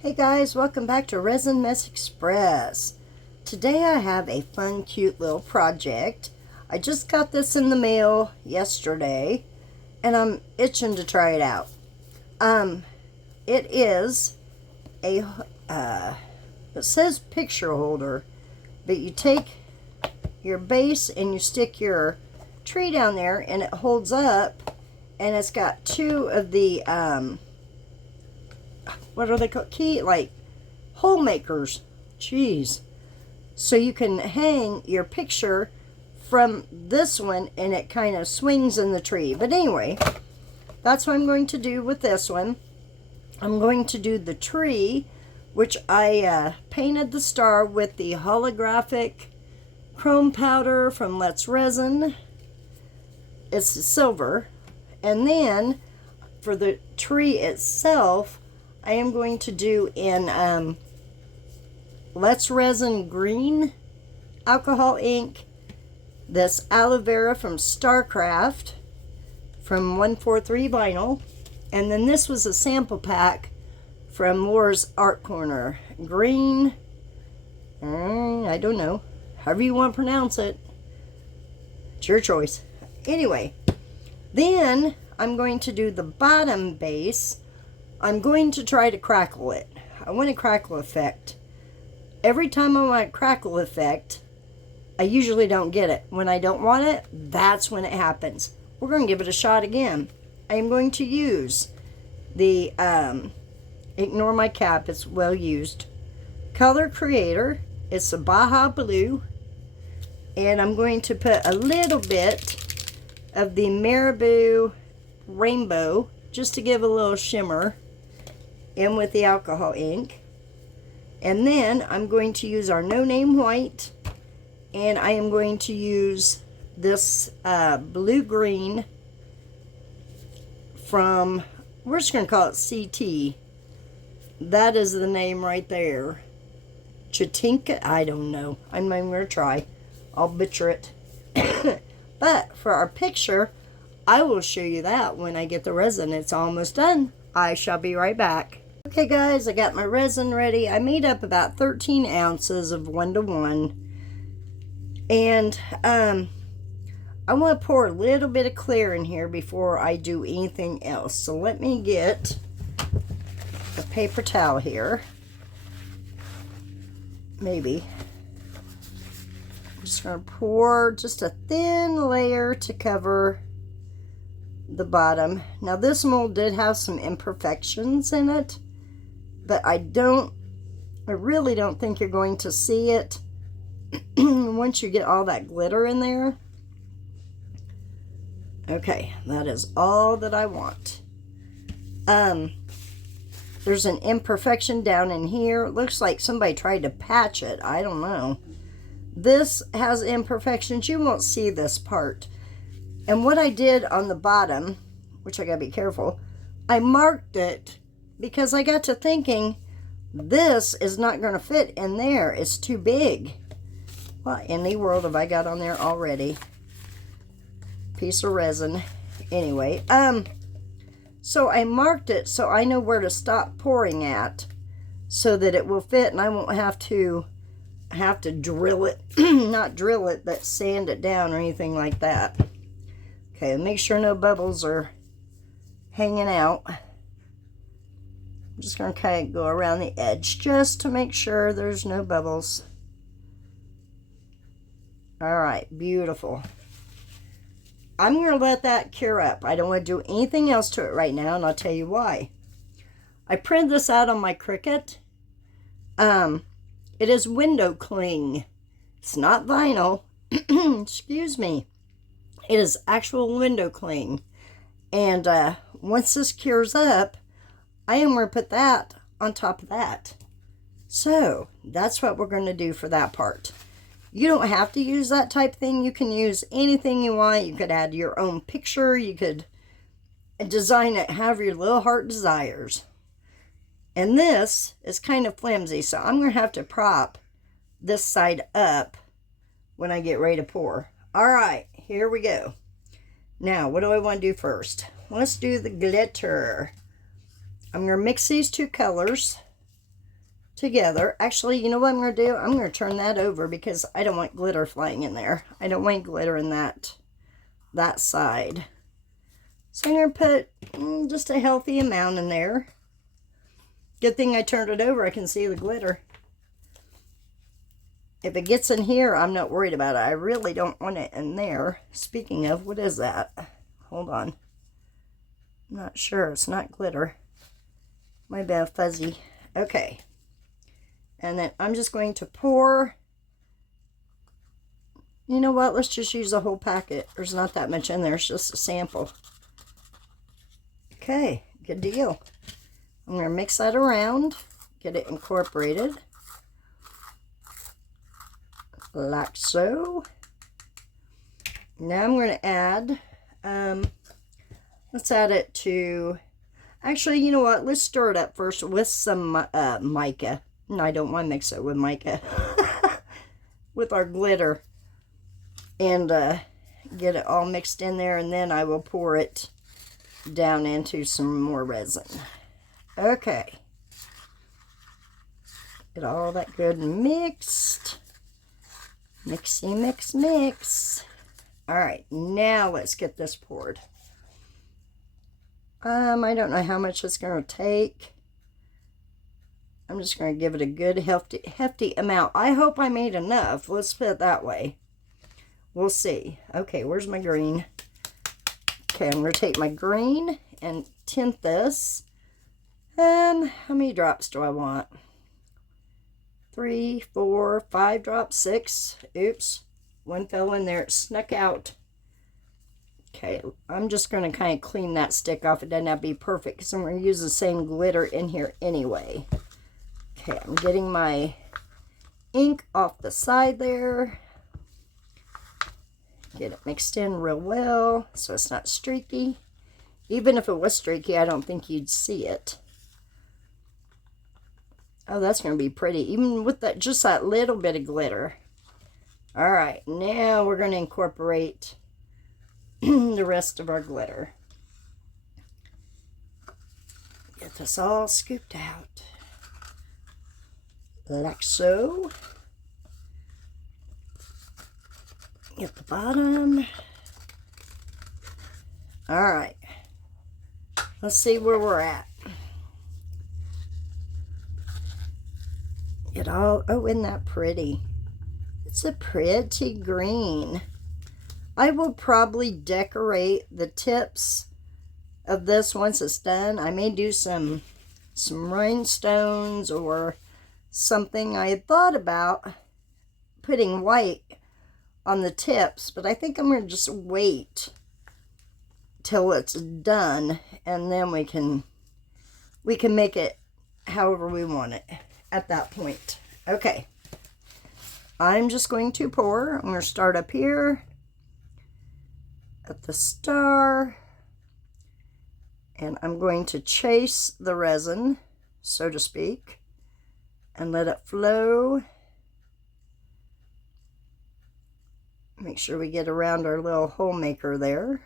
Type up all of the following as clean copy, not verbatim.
Hey guys, welcome back to Resin Mess Express. Today I have a fun, cute little project. I just got this in the mail yesterday, and I'm itching to try it out. It is a, it says picture holder, but you take your base and you stick your tree down there, and it holds up, and it's got two of the, what are they called? Hole makers. Jeez. So you can hang your picture from this one and it kind of swings in the tree. But anyway, that's what I'm going to do with this one. I'm going to do the tree, which I painted the star with the holographic chrome powder from Let's Resin. It's silver. And then for the tree itself, I am going to do in Let's Resin green alcohol ink, this aloe vera from Starcraft from 143 vinyl, and then this was a sample pack from Laura's Art Corner. Green, I don't know, however you want to pronounce it. It's your choice. Anyway, then I'm going to do the bottom base. I'm going to try to crackle it. I want a crackle effect. Every time I want a crackle effect, I usually don't get it. When I don't want it, that's when it happens. We're going to give it a shot again. I am going to use the, ignore my cap, it's well used, Color Creator. It's a Baja Blue. And I'm going to put a little bit of the Marabou Rainbow, just to give a little shimmer, in with the alcohol ink. And then I'm going to use our No Name White, and I am going to use this blue-green from, we're just going to call it CT. That is the name right there. Chatinka, I don't know. I'm not even going to try. I'll butcher it. But for our picture, I will show you that when I get the resin. It's almost done. I shall be right back. Okay guys, I got my resin ready. I made up about 13 ounces of 1:1. And I want to pour a little bit of clear in here before I do anything else. So let me get a paper towel here. Maybe. I'm just going to pour just a thin layer to cover the bottom. Now this mold did have some imperfections in it, but I really don't think you're going to see it once you get all that glitter in there. Okay, that is all that I want. There's an imperfection down in here. It looks like somebody tried to patch it. I don't know. This has imperfections. You won't see this part. And what I did on the bottom, which I gotta be careful, I marked it because I got to thinking, this is not going to fit in there. It's too big. What in the world have I got on there already? Piece of resin. Anyway, so I marked it so I know where to stop pouring at so that it will fit and I won't have to drill it. Not drill it, but sand it down or anything like that. Okay, make sure no bubbles are hanging out. I'm just going to kind of go around the edge just to make sure there's no bubbles. Alright, beautiful. I'm going to let that cure up. I don't want to do anything else to it right now, and I'll tell you why. I printed this out on my Cricut. It is window cling. It's not vinyl. Excuse me. It is actual window cling. And once this cures up, I am going to put that on top of that. So that's what we're going to do for that part. You don't have to use that type of thing. You can use anything you want. You could add your own picture. You could design it however your little heart desires. And this is kind of flimsy, so I'm going to have to prop this side up when I get ready to pour. All right, here we go. Now, what do I want to do first? Let's do the glitter. I'm going to mix these two colors. together. Actually, you know what I'm going to do? I'm going to turn that over because I don't want glitter flying in there. I don't want glitter in that side. So I'm going to put just a healthy amount in there. Good thing I turned it over. I can see the glitter. If it gets in here, I'm not worried about it. I really don't want it in there. Speaking of, what is that? Hold on. I'm not sure. It's not glitter. Might be fuzzy. Okay. And then I'm just going to pour. You know what? Let's just use the whole packet. There's not that much in there. It's just a sample. Okay. Good deal. I'm going to mix that around. Get it incorporated. Like so. Now I'm going to add, let's add it to, actually, you know what? Let's stir it up first with some mica. No, I don't want to mix it with mica. With our glitter. And get it all mixed in there, and then I will pour it down into some more resin. Okay. Get all that good mixed. Mixy, mix, mix. All right, now let's get this poured. I don't know how much it's going to take. I'm just going to give it a good hefty amount. I hope I made enough. Let's put it that way. We'll see. Okay, where's my green? Okay, I'm going to take my green and tint this. How many drops do I want? 3, 4, 5 drops, 6. Oops, one fell in there. It snuck out. Okay, I'm just going to kind of clean that stick off. It doesn't have to be perfect because I'm going to use the same glitter in here anyway. Okay, I'm getting my ink off the side there. Get it mixed in real well so it's not streaky. Even if it was streaky, I don't think you'd see it. Oh, that's going to be pretty, even with that, just that little bit of glitter. All right, now we're going to incorporate the rest of our glitter. Get this all scooped out. Like so. Get the bottom. All right. Let's see where we're at. It all, oh, isn't that pretty? It's a pretty green. I will probably decorate the tips of this once it's done. I may do some rhinestones or something. I had thought about putting white on the tips, but I think I'm going to just wait till it's done, and then we can make it however we want it at that point. Okay, I'm just going to pour. I'm going to start up here at the star, and I'm going to chase the resin, so to speak, and let it flow. Make sure we get around our little hole maker there.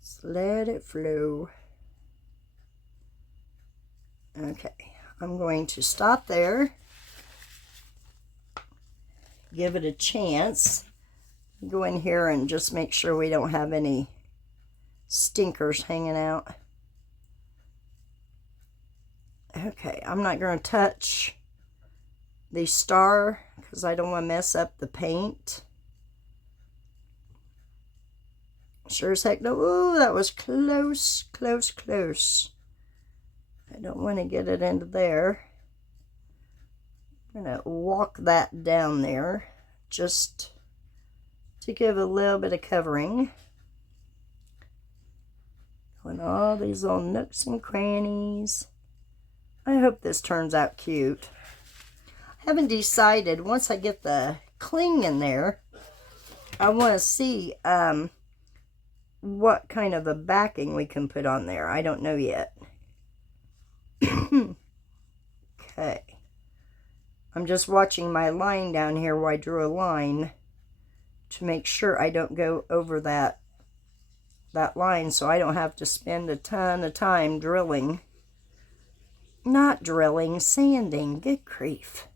Just let it flow. Okay, I'm going to stop there. Give it a chance. Go in here and just make sure we don't have any stinkers hanging out. Okay, I'm not going to touch the star because I don't want to mess up the paint. Sure as heck no. Ooh, that was close, close, close. I don't want to get it into there. I'm going to walk that down there just to give a little bit of covering. And all these little nooks and crannies. I hope this turns out cute. I haven't decided. Once I get the cling in there, I want to see what kind of a backing we can put on there. I don't know yet. Okay. I'm just watching my line down here where I drew a line to make sure I don't go over that that line so I don't have to spend a ton of time drilling. Not drilling, sanding. Good grief.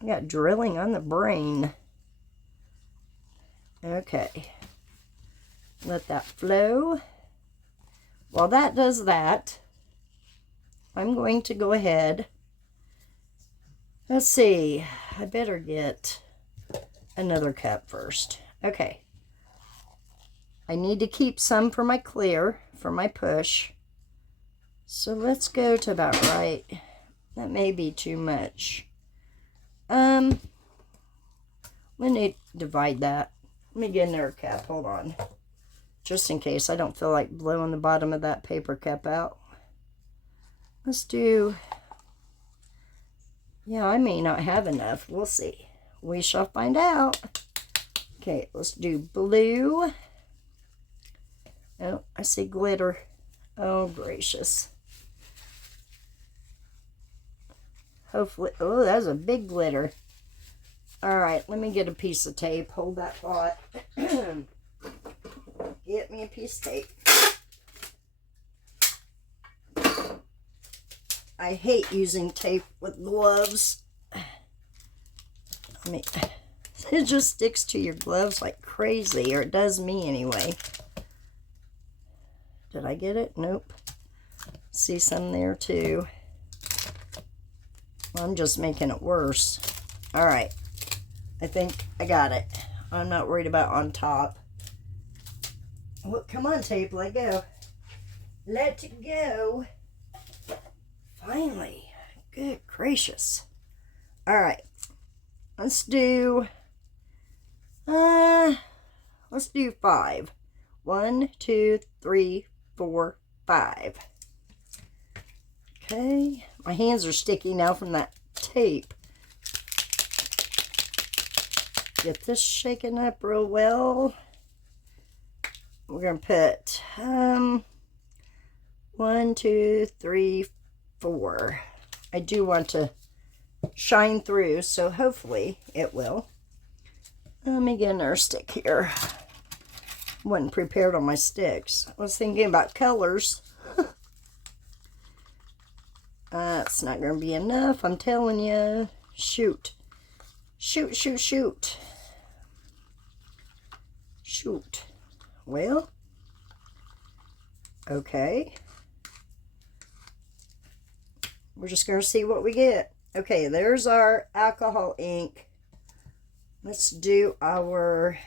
I got drilling on the brain. Okay. Let that flow. While that does that, I'm going to go ahead. Let's see. I better get another cup first. Okay. I need to keep some for my clear, for my push. So let's go to about right. That may be too much. Let me divide that. Let me get another cup. Hold on. Just in case I don't feel like blowing the bottom of that paper cup out. Let's do... Yeah, I may not have enough. We'll see. We shall find out. Okay, let's do blue. Oh, I see glitter. Oh, gracious. Hopefully... Oh, that's a big glitter. All right, let me get a piece of tape. Hold that thought. Get me a piece of tape. I hate using tape with gloves. I mean, it just sticks to your gloves like crazy, or it does me anyway. Did I get it? Nope. See some there too. Well, I'm just making it worse. All right. I think I got it. I'm not worried about on top. Well, come on, tape, let go. Let it go. Finally. Good gracious. All right. Let's do 5. 1, 2, 3, 4, 5. Okay. My hands are sticky now from that tape. Get this shaken up real well. We're going to put 1, 2, 3, 4. I do want to shine through, so hopefully it will. Let me get another stick here. Wasn't prepared on my sticks. I was thinking about colors. It's not going to be enough, I'm telling you. Shoot. Shoot, shoot, shoot. Shoot. Well, okay. We're just going to see what we get. Okay, there's our alcohol ink. Let's do our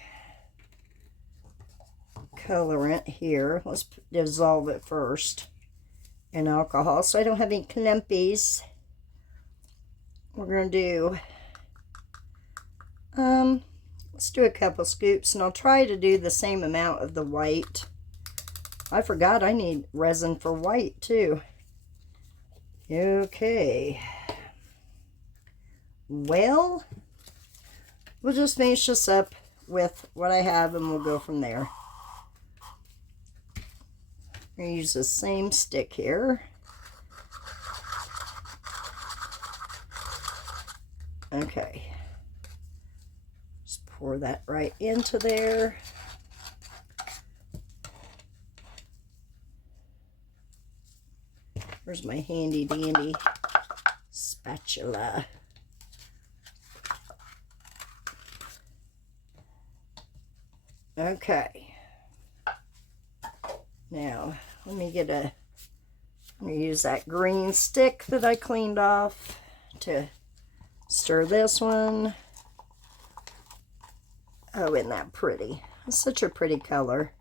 colorant here. Let's dissolve it first in alcohol so I don't have any clumpies. We're going to do, let's do a couple scoops, and I'll try to do the same amount of the white. I forgot I need resin for white too. Okay. Well, we'll just finish this up with what I have and we'll go from there. I'm going to use the same stick here. Okay. Just pour that right into there. Where's my handy dandy spatula? Okay. Now, let me get I'm going to use that green stick that I cleaned off to stir this one. Oh, isn't that pretty? It's such a pretty color,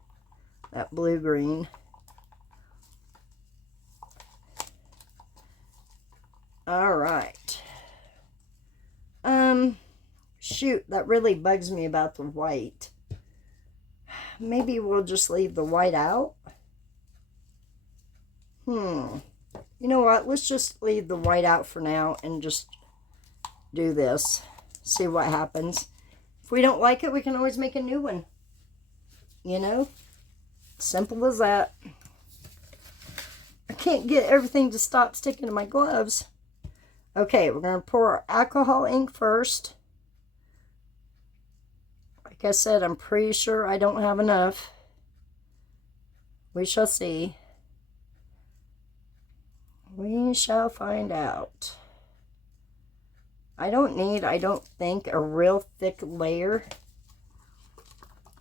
that blue-green. All right. Shoot, that really bugs me about the white. Maybe we'll just leave the white out. You know what? Let's just leave the white out for now and just do this. See what happens. If we don't like it, we can always make a new one. You know? Simple as that. I can't get everything to stop sticking to my gloves. Okay, we're going to pour our alcohol ink first. Like I said, I'm pretty sure I don't have enough. We shall see. We shall find out. I don't think, a real thick layer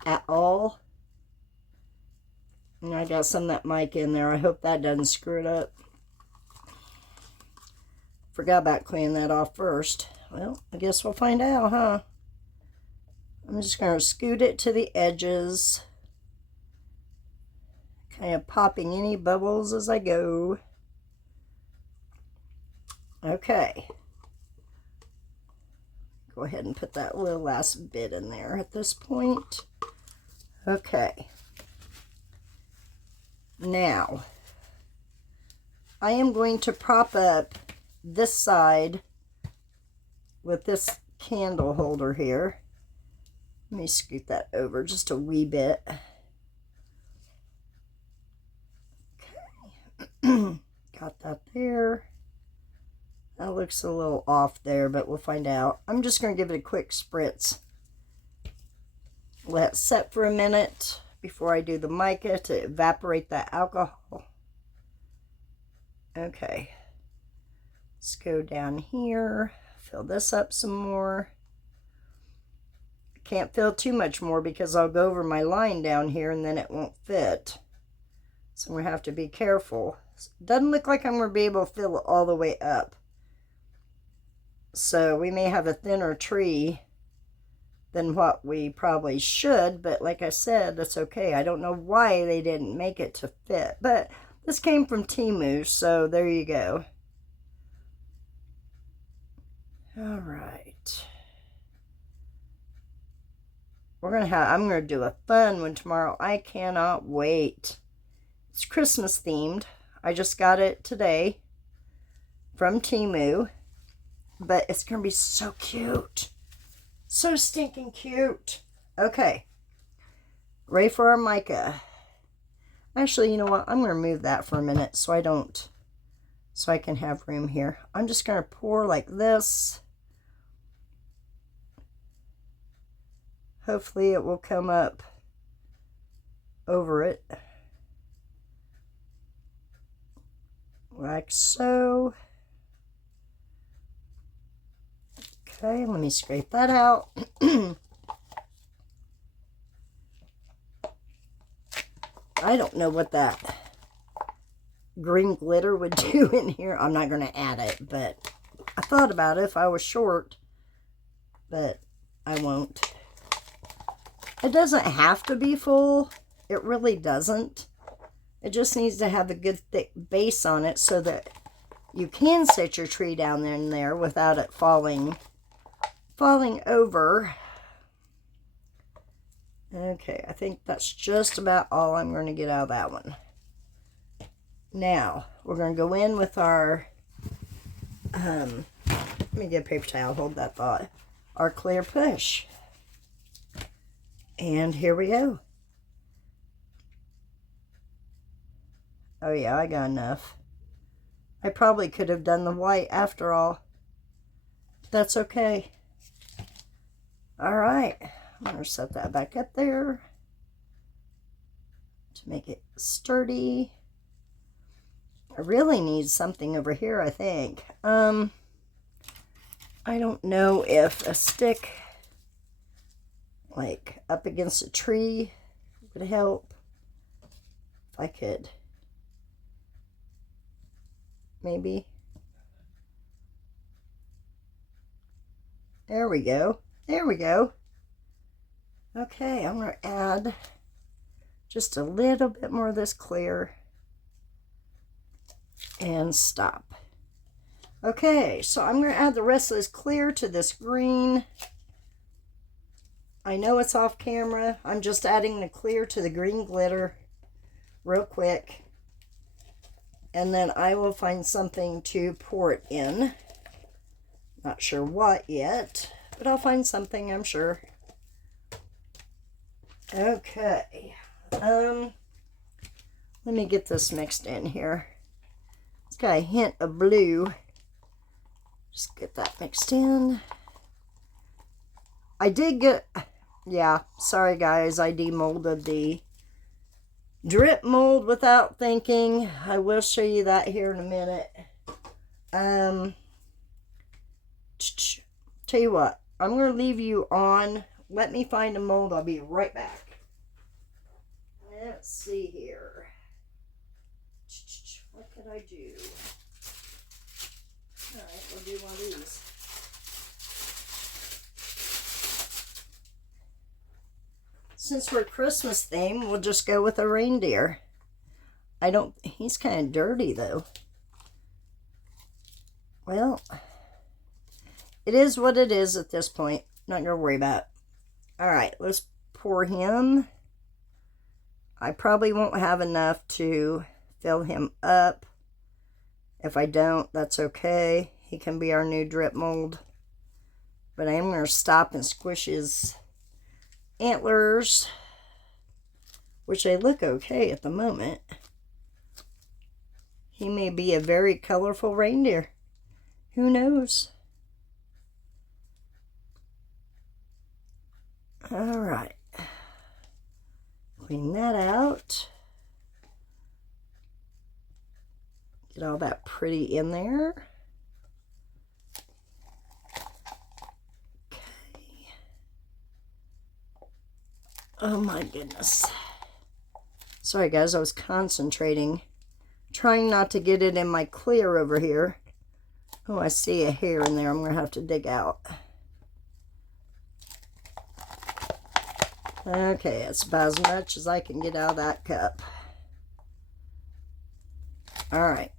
at all. And I got some of that mic in there. I hope that doesn't screw it up. Forgot about cleaning that off first. Well, I guess we'll find out, huh? I'm just going to scoot it to the edges. Kind of popping any bubbles as I go. Okay. Go ahead and put that little last bit in there at this point. Okay. Now, I am going to prop up this side with this candle holder here. Let me scoot that over just a wee bit. Okay. Got that there. That looks a little off there, but we'll find out. I'm just going to give it a quick spritz. Let it set for a minute before I do the mica to evaporate that alcohol. Okay. Let's go down here. Fill this up some more. Can't fill too much more because I'll go over my line down here and then it won't fit. So we have to be careful. Doesn't look like I'm going to be able to fill it all the way up. So we may have a thinner tree than what we probably should, but like I said, that's okay. I don't know why they didn't make it to fit, but this came from Temu, so there you go. All right. I'm gonna do a fun one tomorrow. I cannot wait. It's Christmas themed. I just got it today from Temu, but it's gonna be so cute. So stinking cute. Okay. Ready for our mica. Actually, you know what? I'm going to move that for a minute so I can have room here. I'm just going to pour like this. Hopefully it will come up over it. Like so. Okay, let me scrape that out. I don't know what that green glitter would do in here. I'm not going to add it, but I thought about it if I was short, but I won't. It doesn't have to be full. It really doesn't. It just needs to have a good thick base on it so that you can set your tree down there and there without it falling over. Okay, I think that's just about all I'm going to get out of that one. Now, we're going to go in with our, let me get a paper towel, hold that thought, our clear push. And here we go. Oh yeah, I got enough. I probably could have done the white after all. That's okay. All right, I'm going to set that back up there to make it sturdy. I really need something over here, I think. I don't know if a stick like up against a tree would help. If I could maybe. There we go. There we go. Okay, I'm going to add just a little bit more of this clear and stop. Okay, so I'm going to add the rest of this clear to this green. I know it's off camera. I'm just adding the clear to the green glitter real quick. And then I will find something to pour it in. Not sure what yet, but I'll find something, I'm sure. Okay. Let me get this mixed in here. It's got a hint of blue. Just get that mixed in. I did get, yeah, sorry guys, I demolded drip mold without thinking. I will show you that here in a minute. Tell you what, I'm going to leave you on. Let me find a mold. I'll be right back. Let's see here. What can I do? Alright, we'll do one of these. Since we're Christmas themed, we'll just go with a reindeer. He's kind of dirty though. Well, it is what it is at this point. Not going to worry about it. Alright, let's pour him. I probably won't have enough to fill him up. If I don't, that's okay. He can be our new drip mold. But I am going to stop and squish his antlers, which they look okay at the moment. He may be a very colorful reindeer. Who knows? All right. Clean that out. Get all that pretty in there. Okay. Oh my goodness. Sorry guys, I was concentrating. Trying not to get it in my clear over here. Oh, I see a hair in there I'm going to have to dig out. Okay, that's about as much as I can get out of that cup. Alright.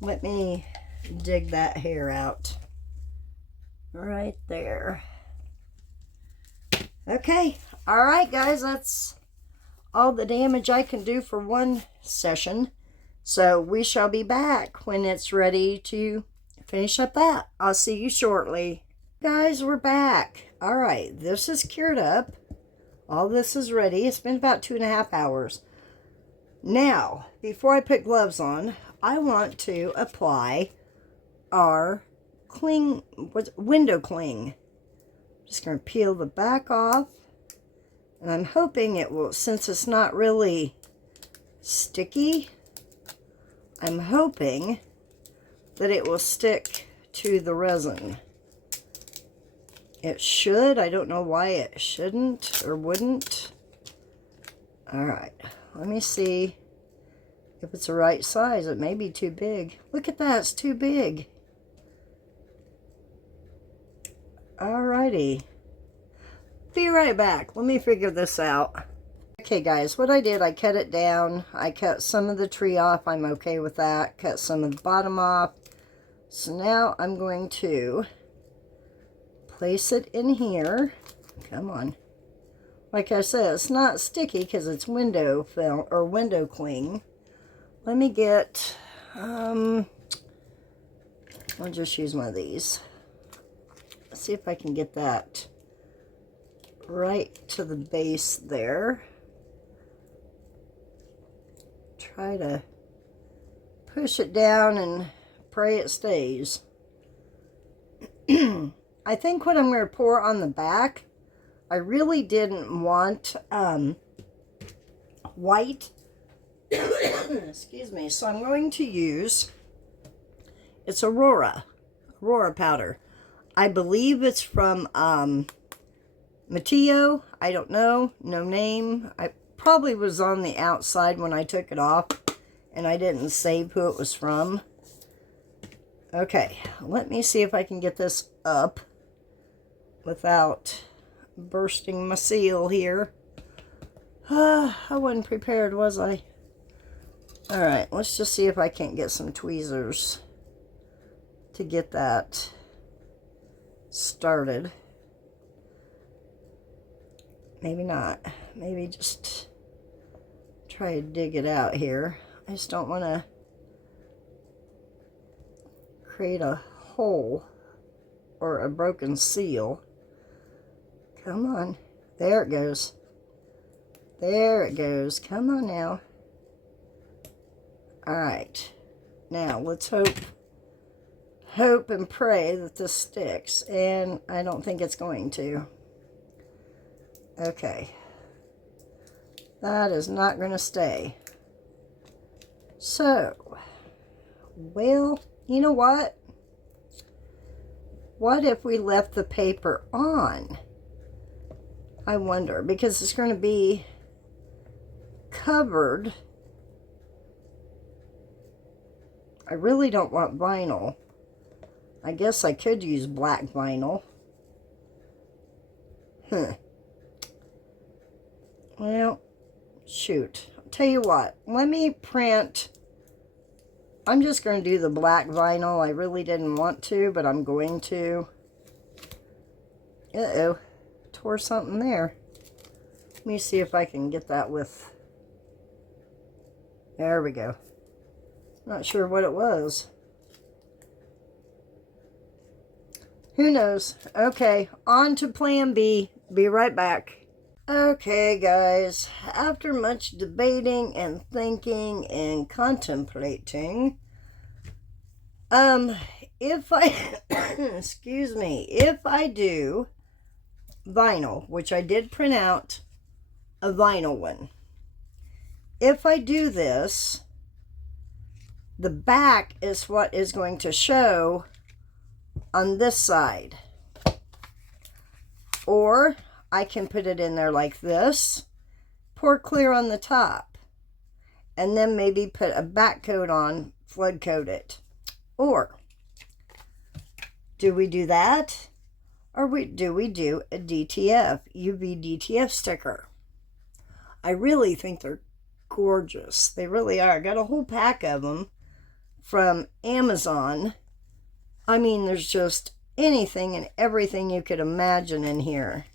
Let me dig that hair out. Right there. Okay. Alright, guys, that's all the damage I can do for one session. So we shall be back when it's ready to finish up that. I'll see you shortly. Guys, we're back. All right, this is cured up. All this is ready. It's been about 2.5 hours. Now, before I put gloves on, I want to apply our window cling. Just going to peel the back off. And I'm hoping it will, since it's not really sticky, I'm hoping that it will stick to the resin. It should. I don't know why it shouldn't or wouldn't. Alright, let me see if it's the right size. It may be too big. Look at that, it's too big. Alrighty. Be right back. Let me figure this out. Okay guys, what I did, I cut it down. I cut some of the tree off. I'm okay with that. Cut some of the bottom off. So now I'm going to place it in here. Come on. Like I said, it's not sticky because it's window film or window cling. Let me get, I'll just use one of these. Let's see if I can get that right to the base there. Try to push it down and pray it stays. I think what I'm going to pour on the back, I really didn't want white. Excuse me. So I'm going to use, it's Aurora powder. I believe it's from Mateo. I don't know. No name. I probably was on the outside when I took it off, and I didn't save who it was from. Okay, let me see if I can get this up without bursting my seal here. I wasn't prepared, was I? Alright, let's just see if I can't get some tweezers to get that started. Maybe not. Maybe just try to dig it out here. I just don't want to create a hole or a broken seal. Come on. There it goes. There it goes. Come on now. Alright. Now, let's hope and pray that this sticks. And I don't think it's going to. Okay. That is not going to stay. So, well, you know what? What if we left the paper on? I wonder, because it's going to be covered. I really don't want vinyl. I guess I could use black vinyl. Well, shoot. I'll tell you what. Let me print. I'm just going to do the black vinyl. I really didn't want to, but I'm going to. Uh-oh. Tore something there. Let me see if I can get that with. There we go. Not sure what it was. Who knows? Okay, on to plan B. Be right back. Okay, guys. After much debating and thinking and contemplating, if I, excuse me, if I do vinyl, which I did print out a vinyl one, if I do this, the back is what is going to show on this side. Or I can put it in there like this, pour clear on the top, and then maybe put a back coat on, flood coat it. Or do we do that? Or do we do a DTF, UV DTF sticker? I really think they're gorgeous. They really are. I got a whole pack of them from Amazon. I mean, there's just anything and everything you could imagine in here.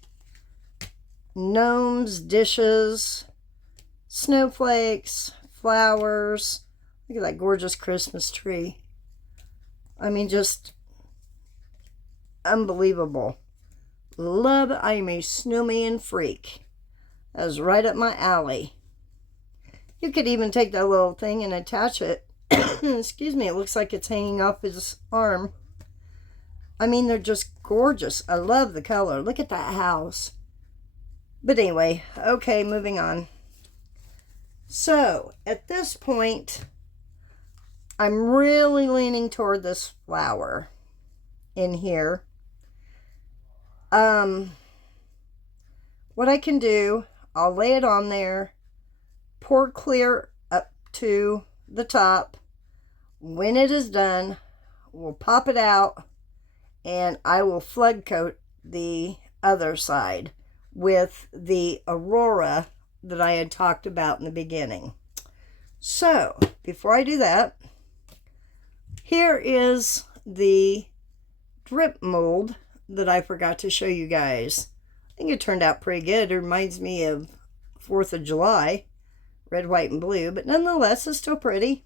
Gnomes, dishes, snowflakes, flowers. Look at that gorgeous Christmas tree. I mean, just unbelievable. Love it. I am a snowman freak. That is right up my alley. You could even take that little thing and attach it. Excuse me, it looks like it's hanging off his arm. I mean, they're just gorgeous. I love the color. Look at that house. But anyway, okay, moving on. So, at this point, I'm really leaning toward this flower in here. What I can do, I'll lay it on there, pour clear up to the top. When it is done, we'll pop it out, and I will flood coat the other side with the Aurora that I had talked about in the beginning. So, before I do that, here is the drip mold that I forgot to show you guys. I think it turned out pretty good. It reminds me of 4th of July, red, white, and blue, but nonetheless, it's still pretty.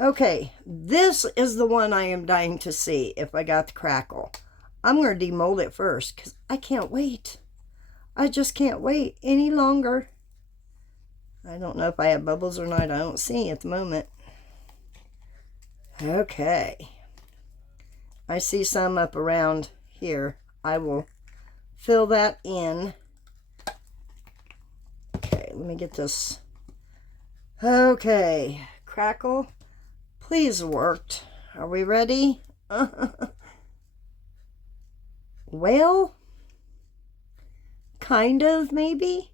Okay, this is the one I am dying to see if I got the crackle. I'm going to demold it first because I can't wait. I just can't wait any longer. I don't know if I have bubbles or not. I don't see any at the moment. Okay. I see some up around here. I will fill that in. Okay, let me get this. Okay, crackle. Please worked. Are we ready? Well, kind of, maybe.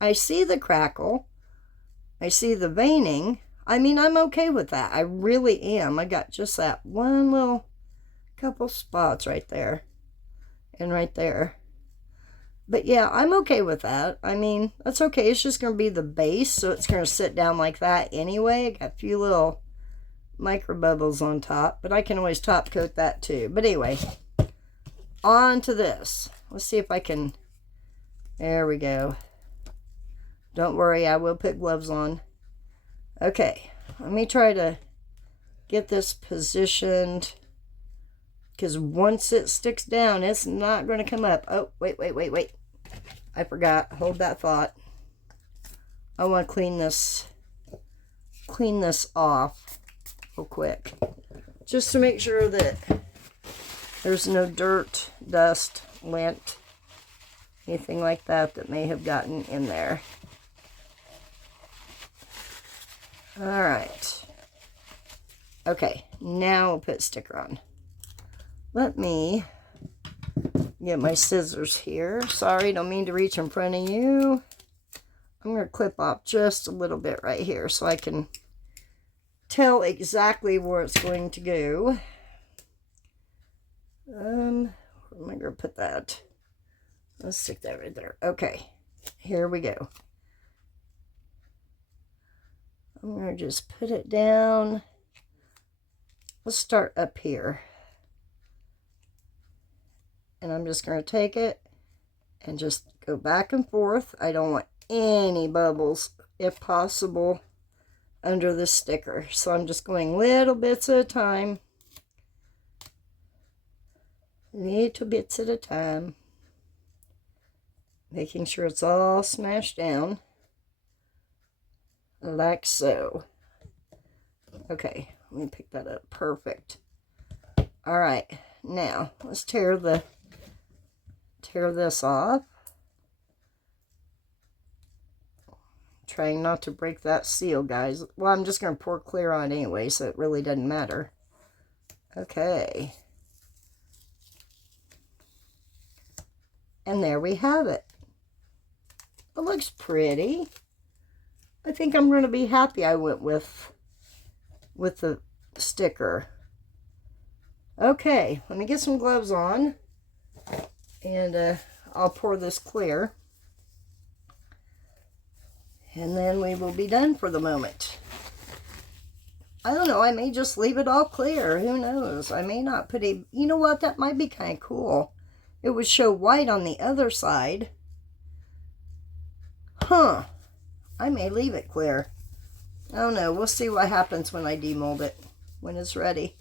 I see the crackle. I see the veining. I mean, I'm okay with that. I really am. I got just that one little couple spots right there and right there. But yeah, I'm okay with that. I mean, that's okay. It's just going to be the base, so it's going to sit down like that anyway. I got a few little micro bubbles on top, but I can always top coat that too. But anyway, on to this. Let's see if I can. There we go. Don't worry, I will put gloves on. Okay, let me try to get this positioned, because once it sticks down, it's not going to come up. Oh, wait. I forgot. Hold that thought. I want to clean this off real quick, just to make sure that there's no dirt, dust, lint, anything like that that may have gotten in there. All right. Okay, now we'll put sticker on. Let me get my scissors here. Sorry, don't mean to reach in front of you. I'm going to clip off just a little bit right here so I can tell exactly where it's going to go. Where am I going to put that? Let's stick that right there. Okay, here we go. I'm going to just put it down. Let's start up here. And I'm just going to take it and just go back and forth. I don't want any bubbles, if possible, under the sticker. So I'm just going little bits at a time. Little bits at a time. Making sure it's all smashed down. Like so. Okay, let me pick that up. Perfect. Alright, now let's tear this off. Trying not to break that seal, guys. Well, I'm just going to pour clear on anyway, so it really doesn't matter. Okay. And there we have it. It looks pretty. I think I'm going to be happy I went with the sticker. Okay, let me get some gloves on. And I'll pour this clear. And then we will be done for the moment. I don't know, I may just leave it all clear. Who knows? I may not put a... You know what? That might be kind of cool. It would show white on the other side. Huh. I may leave it clear. I don't know. We'll see what happens when I demold it. When it's ready.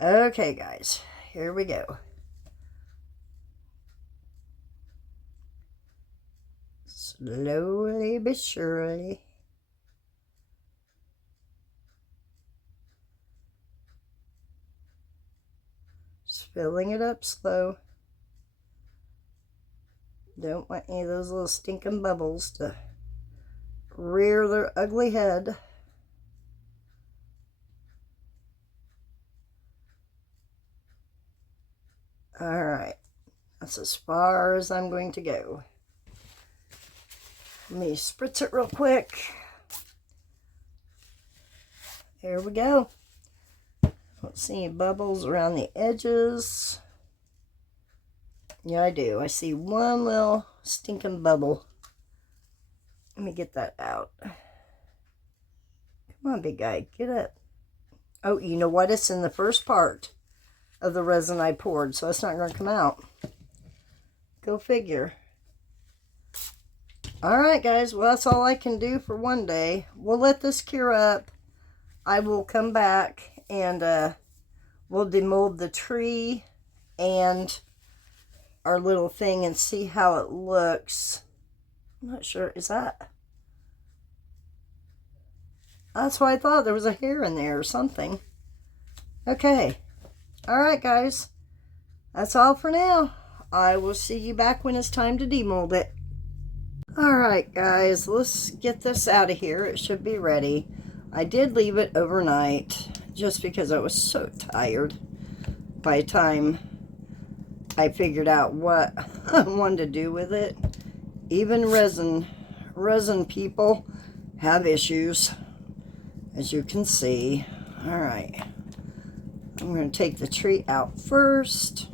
Okay, guys. Here we go. Slowly but surely. Just filling it up slow. Don't want any of those little stinking bubbles to rear their ugly head. Alright. That's as far as I'm going to go. Let me spritz it real quick. There we go. Don't see any bubbles around the edges. Yeah, I do. I see one little stinking bubble. Let me get that out. Come on, big guy. Get up. Oh, you know what? It's in the first part of the resin I poured, so it's not going to come out. Go figure. Alright, guys. Well, that's all I can do for one day. We'll let this cure up. I will come back and we'll demold the tree and our little thing and see how it looks. I'm not sure. Is that? That's what I thought. There was a hair in there or something. Okay. Alright, guys. That's all for now. I will see you back when it's time to demold it. Alright, guys. Let's get this out of here. It should be ready. I did leave it overnight just because I was so tired by the time I figured out what I wanted to do with it. Even resin people have issues, as you can see. Alright. I'm going to take the tree out first.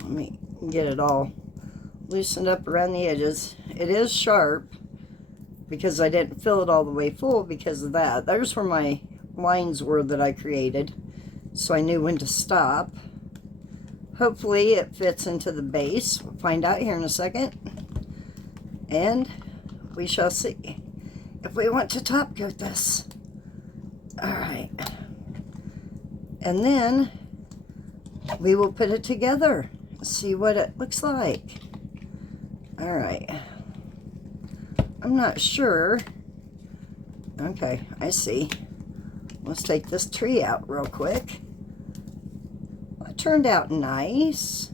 Let me get it all loosened up around the edges. It is sharp because I didn't fill it all the way full because of that. There's where my lines were that I created, so I knew when to stop. Hopefully it fits into the base. We'll find out here in a second. And we shall see if we want to top coat this. Alright. And then we will put it together and see what it looks like. Alright. I'm not sure. Okay, I see. Let's take this tree out real quick. It turned out nice.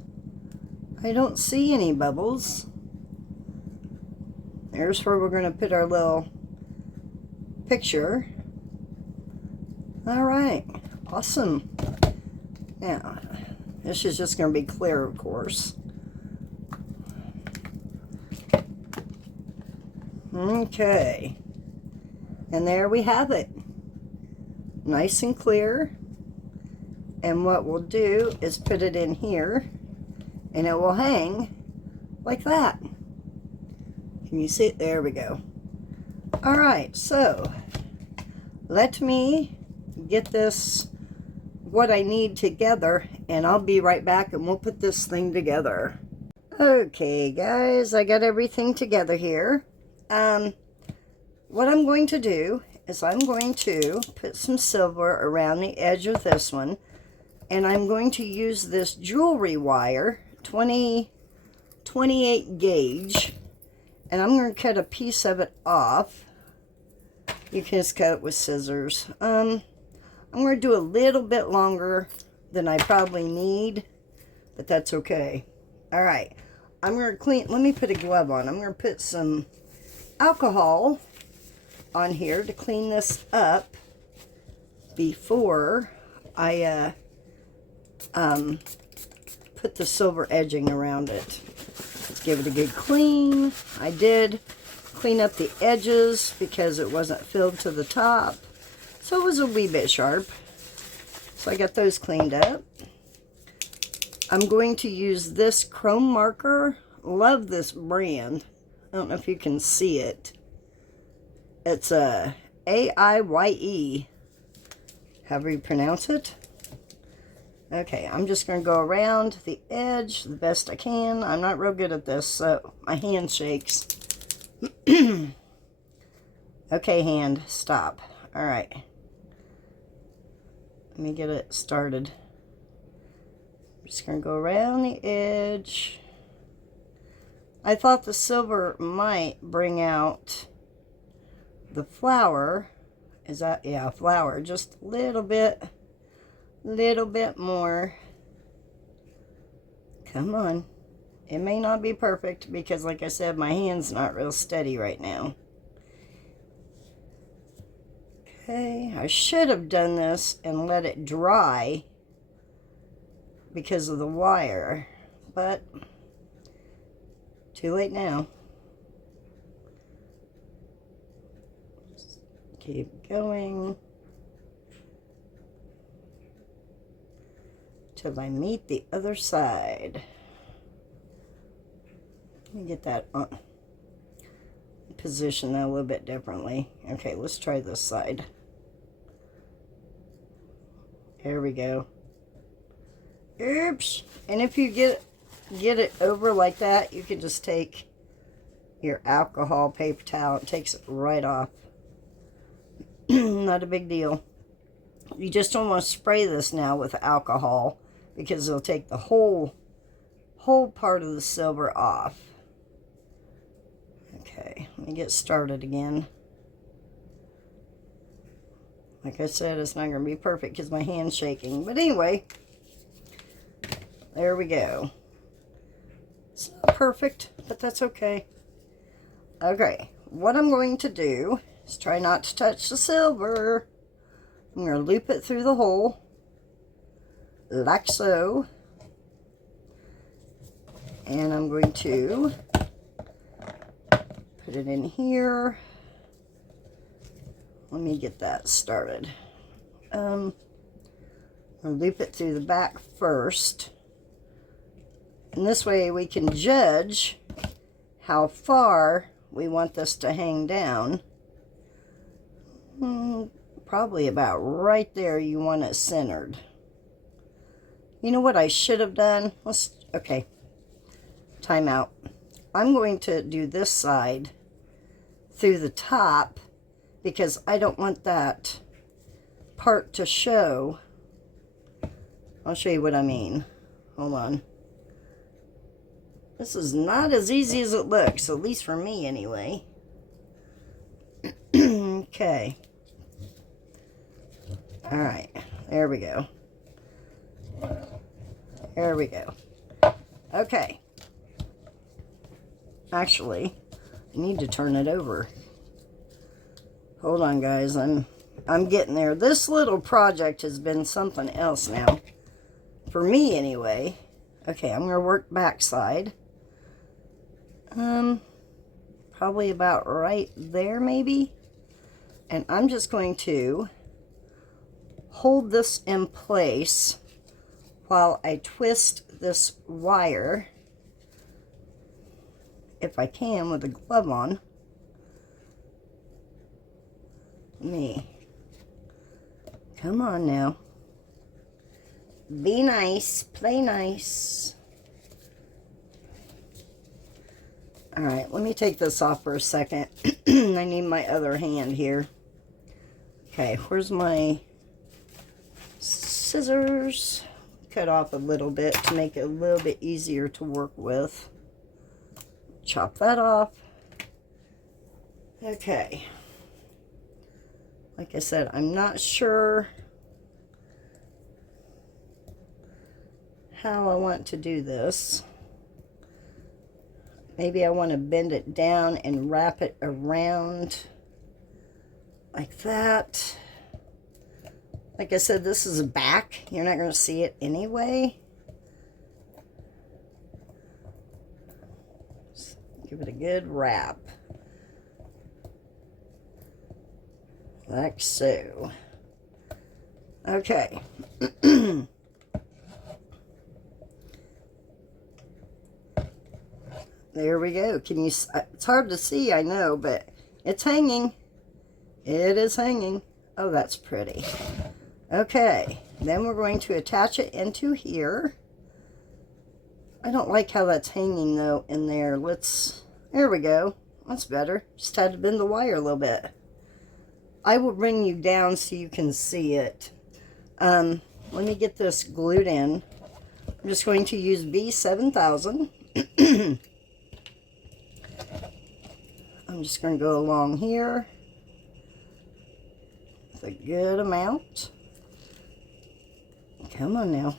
I don't see any bubbles. There's where we're going to put our little picture. All right, awesome. Now, this is just going to be clear, of course. Okay, and there we have it. Nice and clear. And what we'll do is put it in here, and it will hang like that. Can you see it? There we go. All right, so let me get this, what I need together, and I'll be right back and we'll put this thing together. Okay guys, I got everything together here. What I'm going to do is I'm going to put some silver around the edge of this one, and I'm going to use this jewelry wire, 28 gauge, and I'm going to cut a piece of it off. You can just cut it with scissors. I'm going to do a little bit longer than I probably need, but that's okay. All right, I'm going to clean, let me put a glove on. I'm going to put some alcohol on here to clean this up before I put the silver edging around it. Let's give it a good clean. I did clean up the edges because it wasn't filled to the top, so it was a wee bit sharp. So I got those cleaned up. I'm going to use this chrome marker. Love this brand. I don't know if you can see it. It's a AIYE, however you pronounce it. Okay, I'm just going to go around the edge the best I can. I'm not real good at this, so my hand shakes. Okay, hand, stop. All right. Let me get it started. I'm just going to go around the edge. I thought the silver might bring out the flower. Is that, yeah, flower, just a little bit more. Come on. It may not be perfect because, like I said, my hand's not real steady right now. Okay, I should have done this and let it dry because of the wire, but too late now. Just keep going till I meet the other side. Let me get that on. Position that a little bit differently. Okay, let's try this side. There we go. Oops. And if you get it over like that, you can just take your alcohol paper towel. It takes it right off. Not a big deal. You just don't want to spray this now with alcohol because it'll take the whole part of the silver off. Okay, let me get started again. Like I said, it's not going to be perfect because my hand's shaking. But anyway, there we go. It's not perfect, but that's okay. Okay, what I'm going to do is try not to touch the silver. I'm going to loop it through the hole, like so. And I'm going to put it in here. Let me get that started. I'm going to loop it through the back first. And this way we can judge how far we want this to hang down. Probably about right there you want it centered. You know what I should have done? Okay, time out. I'm going to do this side through the top because I don't want that part to show. I'll show you what I mean. Hold on. This is not as easy as it looks, at least for me anyway. Okay. All right, there we go. There we go. Okay. Actually, I need to turn it over. Hold on, guys. I'm getting there. This little project has been something else now. For me, anyway. Okay, I'm going to work backside. Probably about right there, maybe. And I'm just going to hold this in place while I twist this wire, if I can, with a glove on. Come on now. Be nice. Play nice. Alright, let me take this off for a second. I need my other hand here. Okay, where's my scissors? Cut off a little bit to make it a little bit easier to work with. Chop that off. Okay. Like I said, I'm not sure how I want to do this. Maybe I want to bend it down and wrap it around like that. Like I said, this is a back. You're not going to see it anyway. Just give it a good wrap. Like so. Okay. There we go. Can you? It's hard to see, I know, but it's hanging. It is hanging. Oh, that's pretty. Okay. Then we're going to attach it into here. I don't like how that's hanging though in there. There we go. That's better. Just had to bend the wire a little bit. I will bring you down so you can see it. Let me get this glued in. I'm just going to use B7000. I'm just going to go along here with a good amount. Come on now.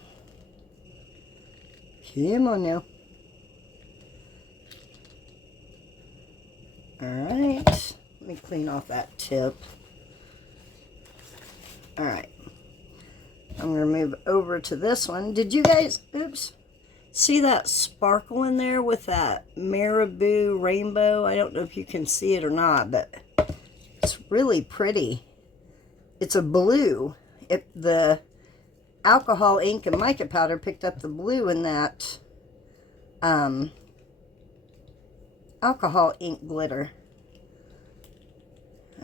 Come on now. Alright. Let me clean off that tip. Alright. I'm going to move over to this one. Did you guys, oops, see that sparkle in there with that marabou rainbow? I don't know if you can see it or not, but it's really pretty. It's a blue. The alcohol ink and mica powder picked up the blue in that alcohol ink glitter.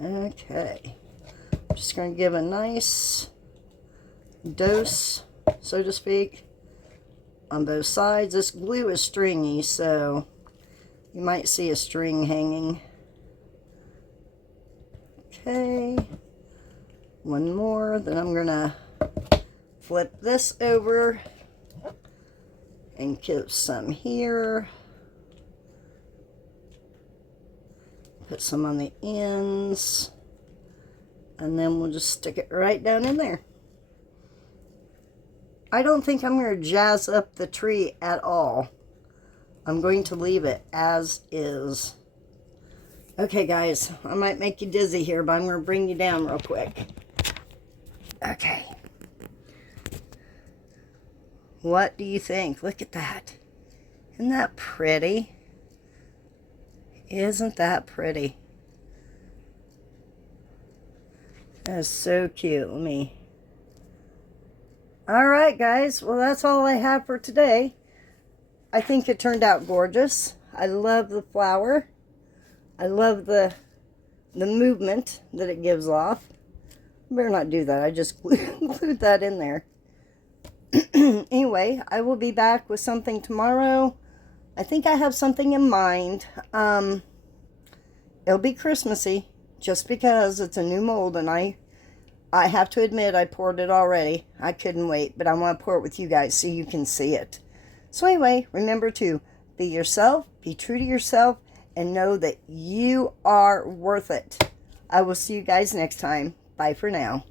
Okay. I'm just going to give a nice dose, so to speak, on both sides. This glue is stringy, so you might see a string hanging. Okay. One more. Then I'm going to flip this over and get some here. Put some on the ends. And then we'll just stick it right down in there. I don't think I'm going to jazz up the tree at all. I'm going to leave it as is. Okay, guys, I might make you dizzy here, but I'm going to bring you down real quick. Okay. What do you think? Look at that. Isn't that pretty? Isn't that pretty? That is so cute. Alright, guys. Well, that's all I have for today. I think it turned out gorgeous. I love the flower. I love the movement that it gives off. I better not do that. I just glued that in there. Anyway, I will be back with something tomorrow. I think I have something in mind. It'll be Christmassy. Just because it's a new mold, and I have to admit I poured it already. I couldn't wait, but I want to pour it with you guys so you can see it. So anyway, remember to be yourself, be true to yourself, and know that you are worth it. I will see you guys next time. Bye for now.